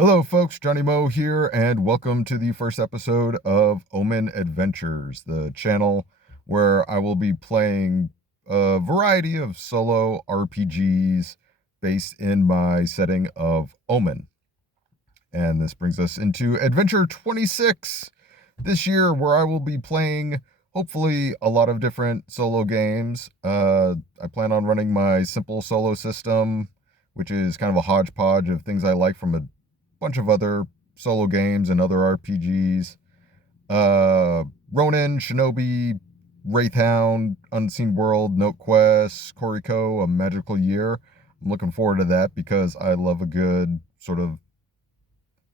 Hello, folks. Johnny Moe here, and welcome to the first episode of Omen Adventures, the channel where I will be playing a variety of solo RPGs based in my setting of Omen. And this brings us into Adventure 26 this year, where I will be playing hopefully a lot of different solo games. I plan on running my simple solo system, which is kind of a hodgepodge of things I like from a bunch of other solo games and other RPGs. Ronin, Shinobi, Wraithhound, Unseen World, Note Quest, Koriko, A Magical Year. I'm looking forward to that because I love a good sort of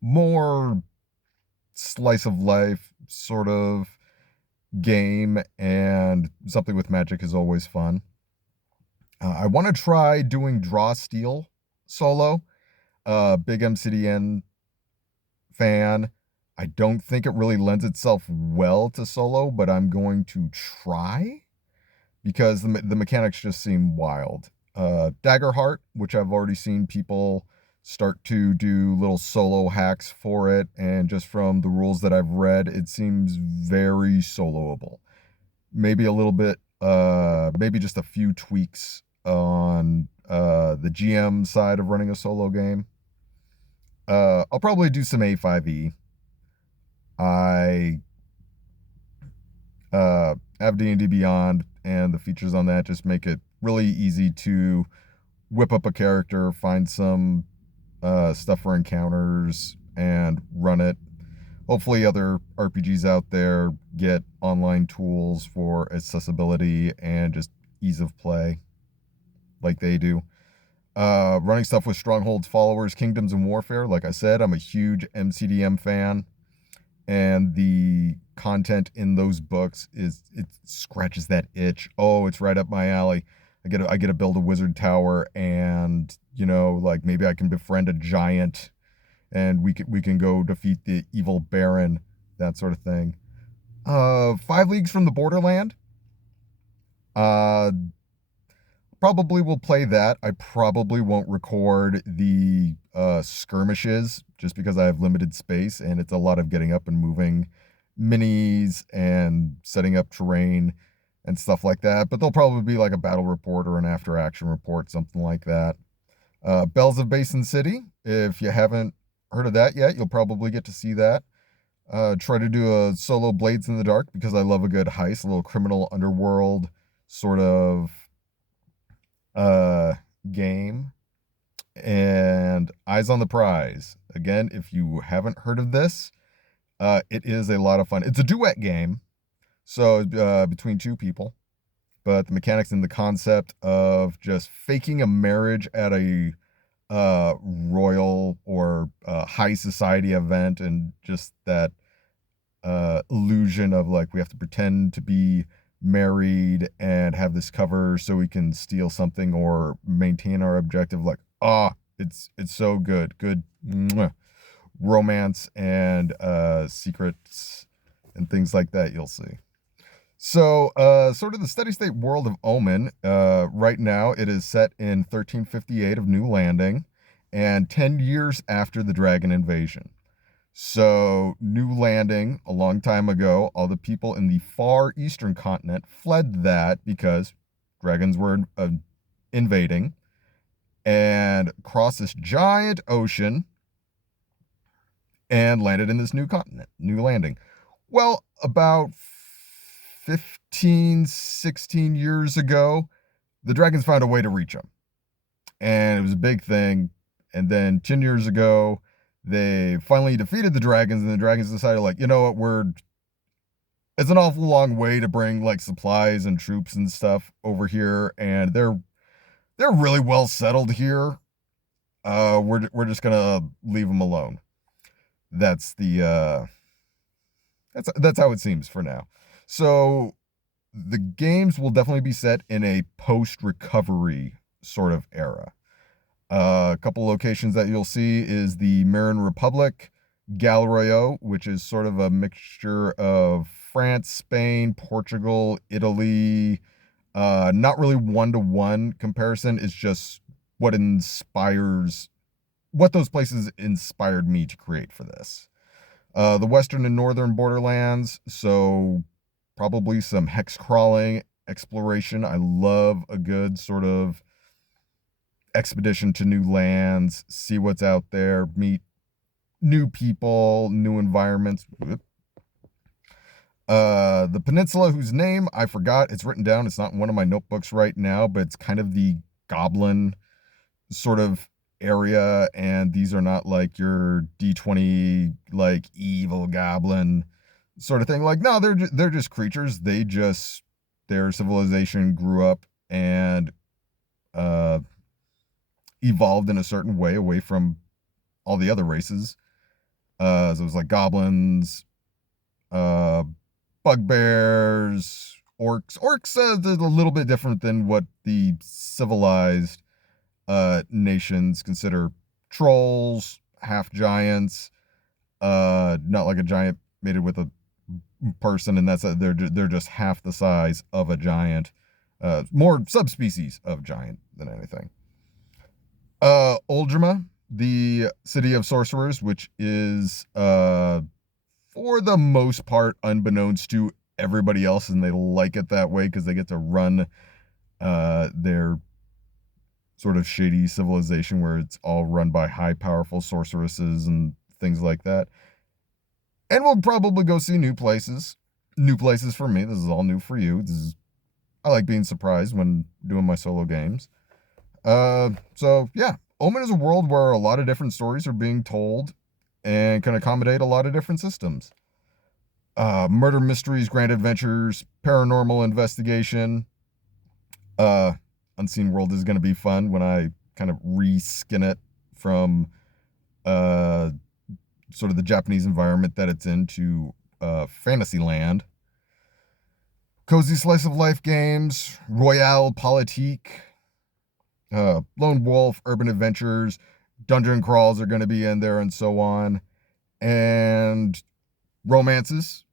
more slice of life sort of game, and something with magic is always fun. I want to try doing Draw Steel solo. Big MCDN fan. I don't think it really lends itself well to solo, but I'm going to try because the mechanics just seem wild. Daggerheart, which I've already seen people start to do little solo hacks for it, and just from the rules that I've read, it seems very soloable. Maybe a little bit, maybe just a few tweaks on the GM side of running a solo game. I'll probably do some A5E. I have D&D Beyond, and the features on that just make it really easy to whip up a character, find some stuff for encounters, and run it. Hopefully other RPGs out there get online tools for accessibility and just ease of play like they do. Running stuff with Strongholds, Followers, Kingdoms, and Warfare. Like I said, I'm a huge MCDM fan, and the content in those books it scratches that itch. Oh, it's right up my alley. I get to build a wizard tower, and like maybe I can befriend a giant, and we can go defeat the evil baron, that sort of thing. 5 Leagues from the Borderland. Uh, Probably will play that. I probably won't record the skirmishes just because I have limited space, and it's a lot of getting up and moving minis and setting up terrain and stuff like that. But there'll probably be like a battle report or an after action report, something like that. Bells of Basin City. If you haven't heard of that yet, you'll probably get to see that. Try to do a solo Blades in the Dark because I love a good heist, a little criminal underworld sort of uh game. And Eyes on the Prize. Again, if you haven't heard of this, it is a lot of fun. It's a duet game, so between two people, but the mechanics and the concept of just faking a marriage at a royal or high society event, and just that illusion of like we have to pretend to be married and have this cover so we can steal something or maintain our objective. Like, it's so good mwah, romance and secrets and things like that you'll see. So sort of the steady state world of Omen, right now it is set in 1358 of New Landing, and 10 years after the dragon invasion. So, New Landing, a long time ago, all the people in the far eastern continent fled that because dragons were invading, and crossed this giant ocean and landed in this new continent, New Landing. Well, about 15, 16 years ago, the dragons found a way to reach them, and it was a big thing. And then 10 years ago, they finally defeated the dragons, and the dragons decided, like, you know what, it's an awful long way to bring like supplies and troops and stuff over here, and they're really well settled here. We're just gonna leave them alone. That's the that's how it seems for now. So the games will definitely be set in a post-recovery sort of era. A couple locations that you'll see is the Marin Republic, Galroyo, which is sort of a mixture of France, Spain, Portugal, Italy. Not really one-to-one comparison. It's just what inspires what those places inspired me to create for this. The western and northern borderlands, so probably some hex crawling exploration. I love a good sort of expedition to new lands, see what's out there, meet new people, new environments. The peninsula, whose name I forgot, it's written down. It's not in one of my notebooks right now, but it's kind of the goblin sort of area, and these are not like your D20 like evil goblin sort of thing. Like, no, they're just creatures. Their civilization grew up and evolved in a certain way away from all the other races. So it was like goblins, uh, bugbears, orcs. Orcs, they're a little bit different than what the civilized nations consider. Trolls, half giants, not like a giant mated with a person, and they're just half the size of a giant. More subspecies of giant than anything. Uldrima, the city of sorcerers, which is for the most part unbeknownst to everybody else, and they like it that way because they get to run their sort of shady civilization where it's all run by high powerful sorceresses and things like that. And we'll probably go see new places. New places for me. This is all new for you. I like being surprised when doing my solo games. So yeah, Omen is a world where a lot of different stories are being told and can accommodate a lot of different systems. Murder mysteries, grand adventures, paranormal investigation. Unseen World is going to be fun when I kind of reskin it from sort of the Japanese environment that it's in to Fantasyland. Cozy slice of life games, Royale Politique, Lone Wolf, Urban Adventures, dungeon crawls are going to be in there, and so on. And romances.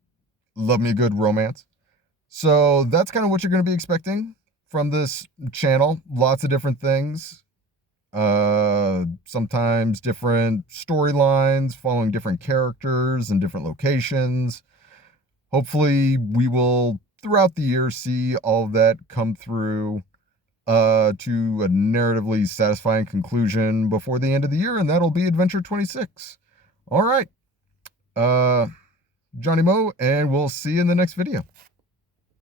Love me a good romance. So that's kind of what you're going to be expecting from this channel. Lots of different things. Sometimes different storylines following different characters and different locations. Hopefully we will, throughout the year, see all of that come through to a narratively satisfying conclusion before the end of the year, and that'll be Adventure 26. All right. Johnny Mo, and we'll see you in the next video.